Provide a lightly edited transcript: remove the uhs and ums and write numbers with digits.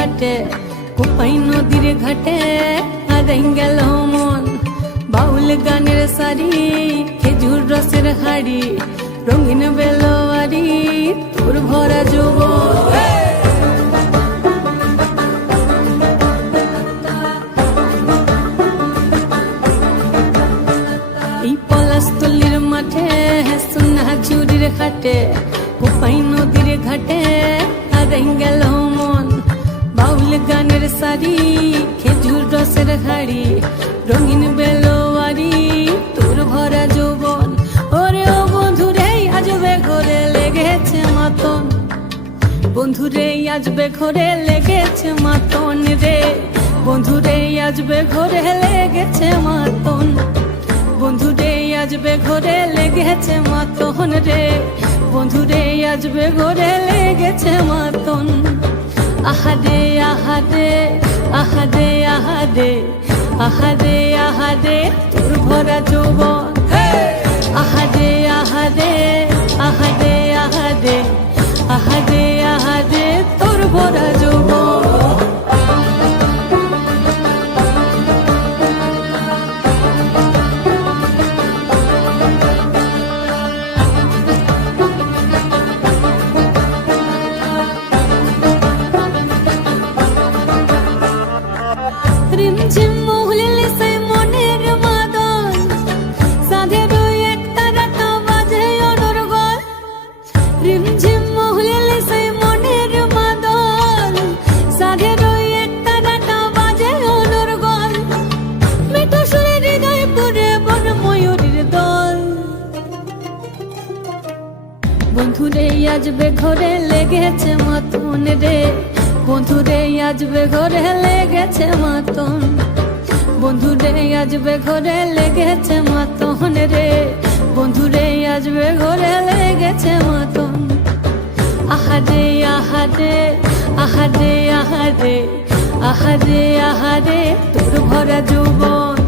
হাটে কোপাই নদীর ঘাটে হারাই গেল মন বাউল গানের সারি খেজুর রসের হাড়ি রঙিন বেলোয়ারি তোর ভরা যৌবন এই পলাশতলির মাঠে সোনা ঝুরির হাটে কোপাই নদীর ঘাটে হারাই গেল মন বাউল গানের সারি খেজুর রসের হাড়ি রঙিন বেলোয়ারি তোর ভরা যৌবন ওরে ও বন্ধুরে আজবে ঘরে লেগেছে মাতন বন্ধুরে আজবে ঘরে লেগেছে মাতন রে বন্ধুরে আজবে ঘরে লেগেছে মাতন বন্ধুরে আজবে ঘরে লেগেছে মাতন রে বন্ধুরে আজবে ঘরে লেগেছে মাতন আহারে আহারে আহারে আহারে আহারে আহারে তোর ভরা যৌবন আহারে আহারে আহারে আহারে আহারে আহারে তোর ভরা যৌবন রিমঝিম মহুলিলে সে মনের মাদল সাধের এক তারাটা বাজে অনর্গল রিমঝিম মহুলিলে সে মনের মাদল সাধের এক তারাটা বাজে অনর্গল মিঠো সুরে হৃদয় পুরে বন ময়ূরীর দল বন্ধুরে আজবে ঘরে লেগেছে মাতন রে বন্ধুরে আজবে ঘরে লেগেছে মাতন বন্ধুরে আজবে ঘরে লেগেছে মাতন রে বন্ধুরে আজবে ঘরে লেগেছে মাতন আহারে আহারে আহারে আহারে আহারে আহারে তোর ভরা যৌবন